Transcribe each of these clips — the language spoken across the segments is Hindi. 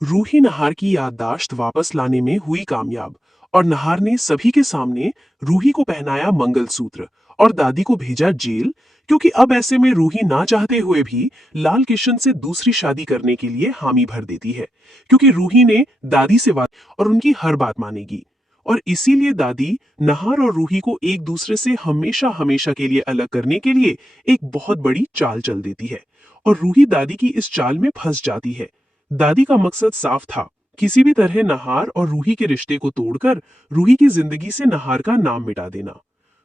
रूही नहार की याददाश्त वापस लाने में हुई कामयाब और नहार ने सभी के सामने रूही को पहनाया मंगलसूत्र और दादी को भेजा जेल, क्योंकि अब ऐसे में रूही ना चाहते हुए भी लाल किशन से दूसरी शादी करने के लिए हामी भर देती है, क्योंकि रूही ने दादी से वादा और उनकी हर बात मानेगी। और इसीलिए दादी नहार और रूही को एक दूसरे से हमेशा हमेशा के लिए अलग करने के लिए एक बहुत बड़ी चाल चल देती है, और रूही दादी की इस चाल में फंस जाती है। दादी का मकसद साफ था, किसी भी तरह नहार और रूही के रिश्ते को तोड़कर रूही की जिंदगी से नहार का नाम मिटा देना।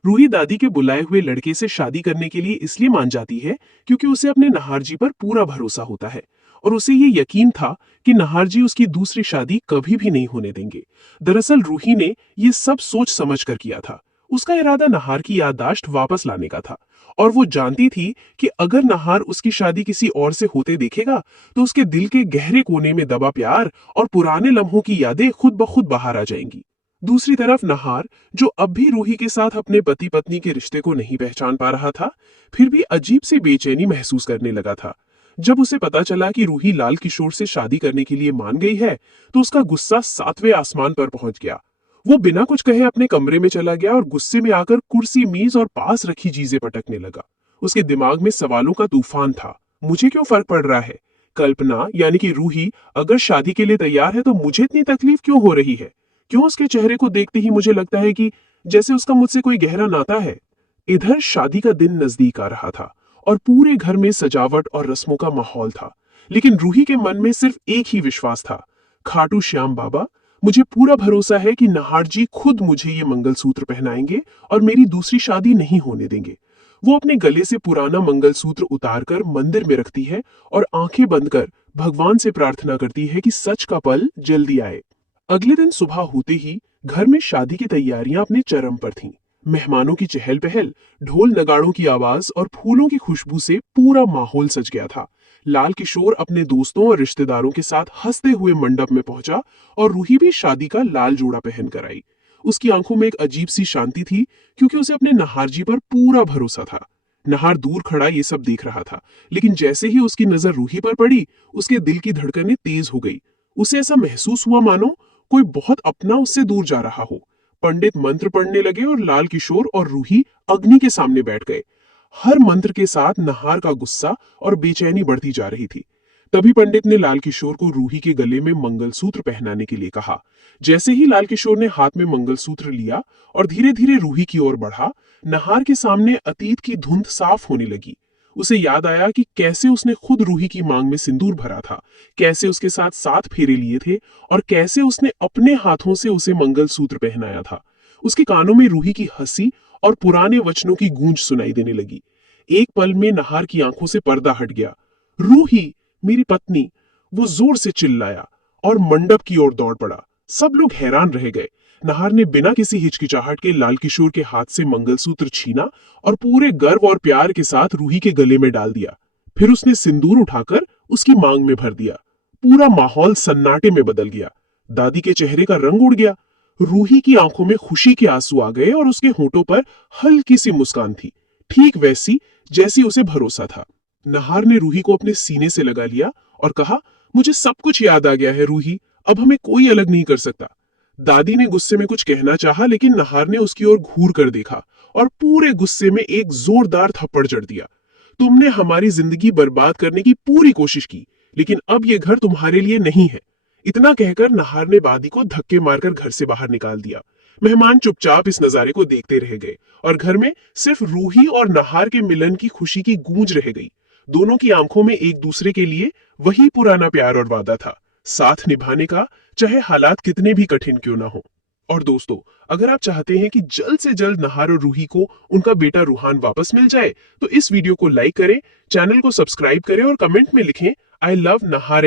रूही दादी के बुलाए हुए लड़के से शादी करने के लिए इसलिए मान जाती है क्योंकि उसे अपने नहार जी पर पूरा भरोसा होता है, और उसे ये यकीन था कि नहार जी उसकी दूसरी शादी कभी भी नहीं होने देंगे। दरअसल रूही ने ये सब सोच समझ कर किया था। उसका इरादा नहार की याददाश्त वापस लाने का था, और वो जानती थी कि अगर नहार उसकी शादी किसी और से होते देखेगा तो उसके दिल के गहरे कोने में दबा प्यार और पुराने लम्हों की यादें खुद ब खुद बाहर आ जाएंगी। दूसरी तरफ नहार, जो अब भी रूही के साथ अपने पति पत्नी के रिश्ते को नहीं पहचान पा रहा था, फिर भी अजीब सी बेचैनी महसूस करने लगा था। जब उसे पता चला कि रूही लाल किशोर से शादी करने के लिए मान गई है, तो उसका गुस्सा 7वें आसमान पर पहुंच गया। वो बिना कुछ कहे अपने कमरे में चला गया और गुस्से में आकर कुर्सी, मेज और पास रखी चीजें पटकने लगा। उसके दिमाग में सवालों का तूफान था। मुझे क्यों फर्क पड़ रहा है? कल्पना यानी कि रूही अगर शादी के लिए तैयार है तो मुझे इतनी तकलीफ क्यों हो रही है? क्यों उसके चेहरे को देखते ही मुझे लगता है कि जैसे उसका मुझसे कोई गहरा नाता है? इधर शादी का दिन नजदीक आ रहा था और पूरे घर में सजावट और रस्मों का माहौल था, लेकिन रूही के मन में सिर्फ एक ही विश्वास था, खाटू श्याम बाबा, मुझे पूरा भरोसा है कि नहार जी खुद मुझे ये मंगलसूत्र पहनाएंगे और मेरी दूसरी शादी नहीं होने देंगे। वो अपने गले से पुराना मंगलसूत्र उतारकर मंदिर में रखती है और आंखें बंद कर भगवान से प्रार्थना करती है कि सच का पल जल्दी आए। अगले दिन सुबह होते ही घर में शादी की तैयारियां अपने चरम पर थीं। मेहमानों की चहल पहल, ढोल नगाड़ों की आवाज और फूलों की खुशबू से पूरा माहौल सज गया था। लाल किशोर अपने दोस्तों और रिश्तेदारों के साथ हंसते हुए मंडप में पहुंचा और रूही भी शादी का लाल जोड़ा पहन कर आई। उसकी आंखों में एक अजीब सी शांति थी, क्योंकि उसे अपने नहार जी पर पूरा भरोसा था। नहार दूर खड़ा ये सब देख रहा था, लेकिन जैसे ही उसकी नजर रूही पर पड़ी, उसके दिल की धड़कनें तेज हो गई। उसे ऐसा महसूस हुआ मानो कोई बहुत अपना उससे दूर जा रहा हो। पंडित मंत्र पढ़ने लगे और लाल किशोर और रूही अग्नि के सामने बैठ गए। हर मंत्र के साथ नहार का गुस्सा और बेचैनी बढ़ती जा रही थी। तभी पंडित ने लाल किशोर को रूही के गले में मंगलसूत्र पहनाने के लिए कहा। जैसे ही लाल किशोर ने हाथ में मंगलसूत्र लिया और धीरे धीरे रूही की ओर बढ़ा, नहार के सामने अतीत की धुंध साफ होने लगी। उसे याद आया कि कैसे उसने खुद रूही की मांग में सिंदूर भरा था, कैसे उसके साथ 7 फेरे लिए थे और कैसे उसने अपने हाथों से उसे मंगलसूत्र पहनाया था। उसके कानों में रूही की हंसी और पुराने वचनों की गूंज सुनाई देने लगी। एक पल में नहार की आंखों से पर्दा हट गया। रूही, मेरी पत्नी, वो जोर से चिल्लाया और मंडप की ओर दौड़ पड़ा। सब लोग हैरान रह गए। नहार ने बिना किसी हिचकिचाहट के लाल किशोर के हाथ से मंगलसूत्र छीना और पूरे गर्व और प्यार के साथ रूही के गले में डाल दिया। फिर उसने सिंदूर उठाकर उसकी मांग में भर दिया। पूरा माहौल सन्नाटे में बदल गया। दादी के चेहरे का रंग उड़ गया। रूही की आंखों में खुशी के आंसू आ गए और उसके होठों पर हल्की सी मुस्कान थी, ठीक वैसी जैसी उसे भरोसा था। नहार ने रूही को अपने सीने से लगा लिया और कहा, मुझे सब कुछ याद आ गया है रूही, अब हमें कोई अलग नहीं कर सकता। दादी ने गुस्से में कुछ कहना चाहा, लेकिन नहार ने उसकी ओर घूर कर देखा और पूरे गुस्से में एक जोरदार थप्पड़ जड़ दिया। तुमने हमारी जिंदगी बर्बाद करने की पूरी कोशिश की, लेकिन अब ये घर तुम्हारे लिए नहीं है। इतना कहकर नहार ने दादी को धक्के मारकर घर से बाहर निकाल दिया। मेहमान चुपचाप इस नजारे को देखते रह गए और घर में सिर्फ रूही और नहार के मिलन की खुशी की गूंज रह गई। दोनों की आंखों में एक दूसरे के लिए वही पुराना प्यार और वादा था, साथ निभाने का, चाहे हालात कितने भी कठिन क्यों ना हो। और दोस्तों, अगर आप चाहते हैं कि जल्द से जल्द नहार और रूही को उनका बेटा रूहान वापस मिल जाए, तो इस वीडियो को लाइक करें, चैनल को सब्सक्राइब करें और कमेंट में लिखें, आई लव नहार।